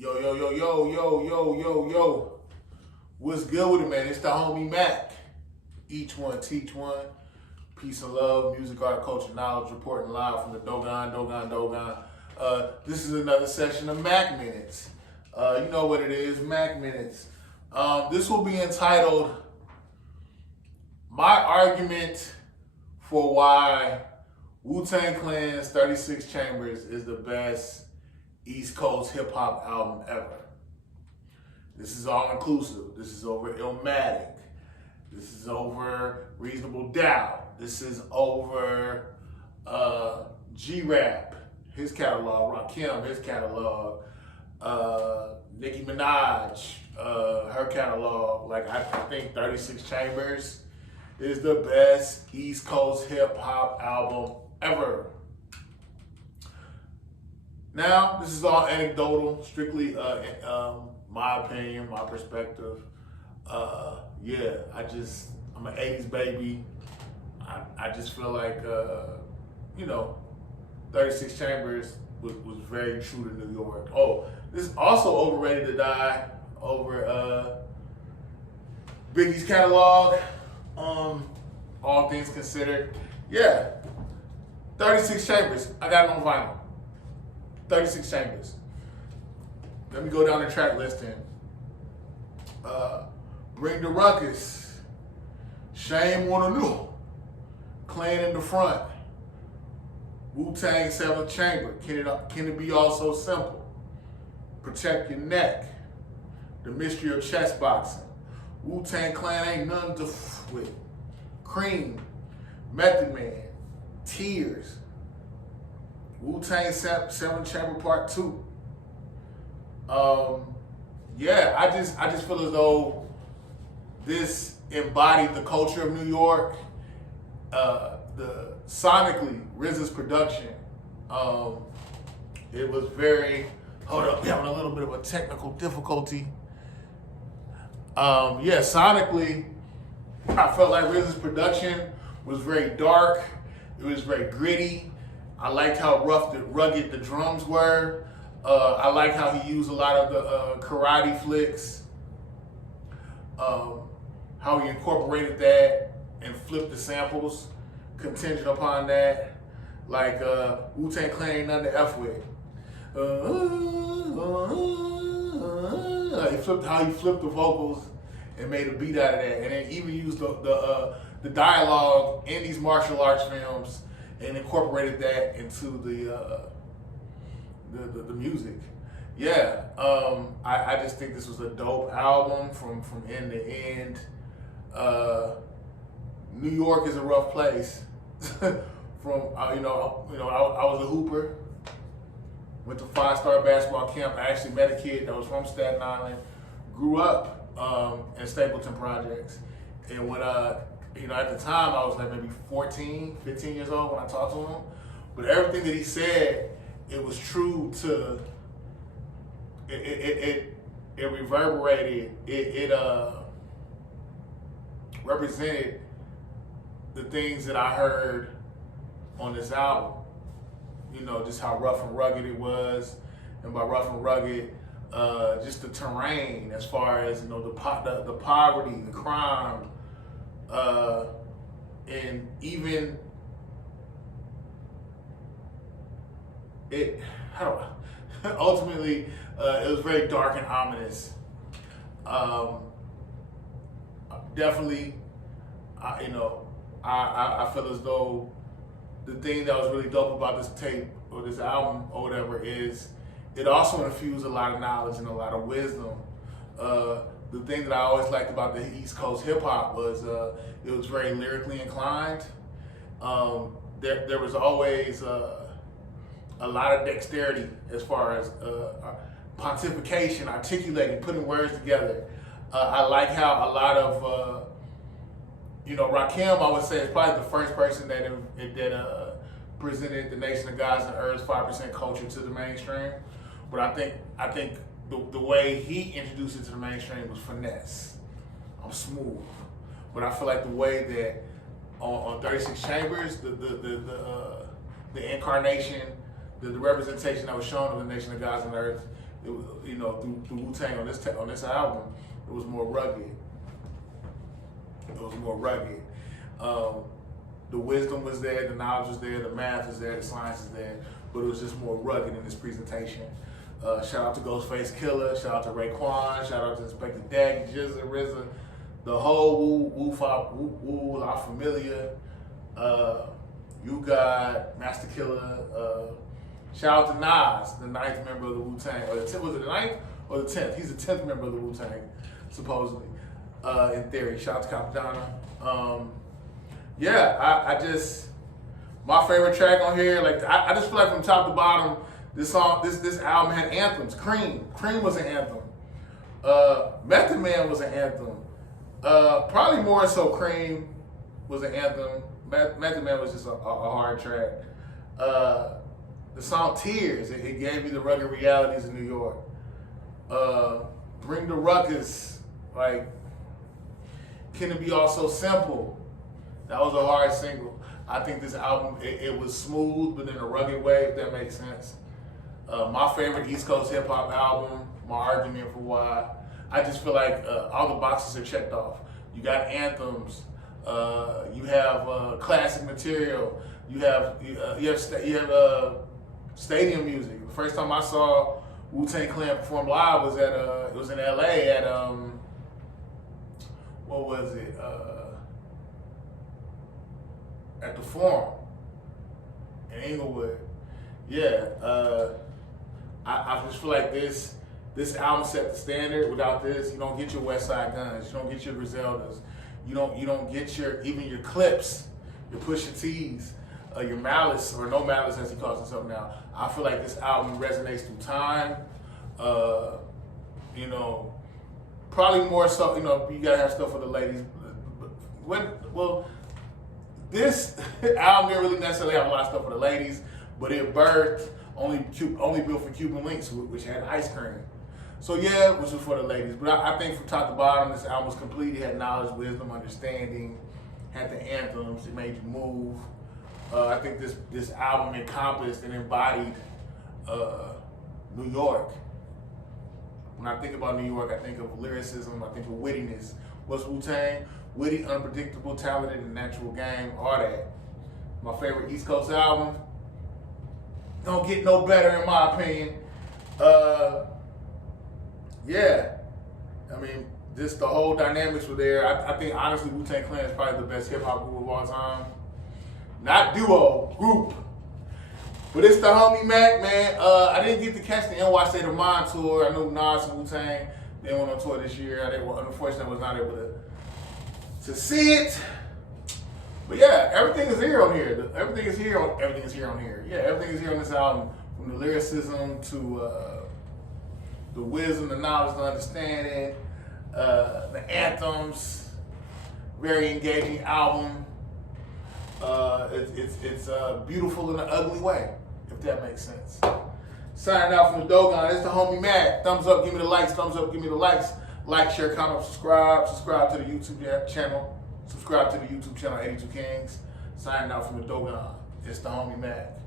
Yo, yo, yo, yo, yo, yo, yo, yo. What's good with it, man? It's the homie MACK. Each one, teach one. Peace and love, music, art, culture, knowledge, reporting live from the Dogon. This is another session of MACK Minutes. You know what it is, MACK Minutes. This will be entitled, My Argument for Why Wu-Tang Clan's 36 Chambers is the best East Coast hip hop album ever. This is all inclusive. This is over Illmatic. This is over Reasonable Doubt. This is over G-Rap, his catalog, Rakim, his catalog, Nicki Minaj, her catalog. Like I think 36 Chambers is the best East Coast hip hop album ever. Now, this is all anecdotal, strictly my opinion, my perspective. I'm an 80s baby. I just feel like, 36 Chambers was very true to New York. Oh, this is also overrated to die over Biggie's catalog, all things considered. Yeah, 36 Chambers, I got it on vinyl. 36 Chambers. Let me go down the track listing. Bring the Ruckus. Shame on a New. Clan in the Front. Wu-Tang 7th Chamber. Can it be all so simple? Protect Your Neck. The Mystery of Chess Boxing. Wu-Tang Clan ain't nothing to f with. Cream. Method Man. Tears. Wu-Tang 7th Chamber Part 2. I just feel as though this embodied the culture of New York. The sonically, RZA's production. It was very, hold up, we're having a little bit of a technical difficulty. Sonically, I felt like RZA's production was very dark. It was very gritty. I liked how rugged the drums were. I liked how he used a lot of the karate flicks. How he incorporated that and flipped the samples contingent upon that. Like Wu-Tang Clan ain't nothing to F with. He flipped the vocals and made a beat out of that. And then even used the dialogue in these martial arts films and incorporated that into the music. I just think this was a dope album from end to end. New York is a rough place. I was a hooper. Went to 5-star basketball camp. I actually met a kid that was from Staten Island. Grew up in Stapleton Projects, and when at the time, I was like maybe 14, 15 years old when I talked to him. But everything that he said, it was true to, it reverberated, it represented the things that I heard on this album. Just how rough and rugged it was. And by rough and rugged, just the terrain as far as, the poverty, the crime, and even ultimately, it was very dark and ominous. Definitely, I feel as though the thing that was really dope about this tape or this album or whatever is it also infused a lot of knowledge and a lot of wisdom. The thing that I always liked about the East Coast hip hop was it was very lyrically inclined. There was always a lot of dexterity as far as pontification, articulating, putting words together. I like how a lot of Rakim, I would say, is probably the first person that presented the Nation of Gods and Earth's 5% culture to the mainstream. But I think the way he introduced it to the mainstream was finesse. I'm smooth. But I feel like the way that on 36 Chambers, the incarnation, the representation that was shown of the Nation of Gods and Earth, it was, through Wu-Tang on this album, it was more rugged. It was more rugged. The wisdom was there, the knowledge was there, the math was there, the science is there, but it was just more rugged in this presentation. Shout out to Ghostface Killer, shout out to Raekwon, shout out to Inspector Deck, Jizza, RZA, the whole Wu La Familia. You got Master Killer. Shout out to Nas, the 9th member of the Wu-Tang. Or was it the 9th or the 10th? He's the 10th member of the Wu-Tang, supposedly, in theory. Shout out to Capadonna. I just, my favorite track on here, like, I just feel like from top to bottom, this album had anthems. Cream was an anthem. Method Man was an anthem. Probably more so Cream was an anthem. Method Man was just a hard track. The song Tears, it gave me the rugged realities of New York. Bring the Ruckus, like, Can It Be All So Simple? That was a hard single. I think this album, it was smooth, but in a rugged way, if that makes sense. My favorite East Coast hip hop album, my argument for why. I just feel like all the boxes are checked off. You got anthems, you have classic material, you have stadium music. The first time I saw Wu-Tang Clan perform live was it was in LA at what was it? At the Forum in Inglewood. I just feel like this album set the standard. Without this, you don't get your West Side Guns, you don't get your Griseldas, you don't get even your Clips, your Pusha T's, your Malice, or No Malice as he calls himself now. I feel like this album resonates through time. Probably more so, you gotta have stuff for the ladies. This album didn't really necessarily have a lot of stuff for the ladies, but it birthed only built for Cuban Links, which had ice cream. So which was for the ladies. But I think from top to bottom, this album was complete. It had knowledge, wisdom, understanding, had the anthems. It made you move. I think this album encompassed and embodied New York. When I think about New York, I think of lyricism. I think of wittiness. What's Wu-Tang? Witty, unpredictable, talented, and natural game. All that. My favorite East Coast album. Don't get no better in my opinion. I mean, the whole dynamics were there. I think honestly, Wu-Tang Clan is probably the best hip hop group of all time. Not duo, group. But it's the homie MACK, man. I didn't get to catch the NY State of Mind tour. I know Nas and Wu-Tang, they went on tour this year. Unfortunately, I was not able to see it. But everything is here on here. Everything is here on here. Everything is here on this album. From the lyricism to the wisdom, the knowledge, the understanding, the anthems. Very engaging album. It's beautiful in an ugly way, if that makes sense. Signing out from the Dogon. It's the homie MACK. Thumbs up, give me the likes. Thumbs up, give me the likes. Like, share, comment, subscribe. Subscribe to the YouTube channel. Subscribe to the YouTube channel 82 Kings. Signing out from the Dogon. It's the homie MACK.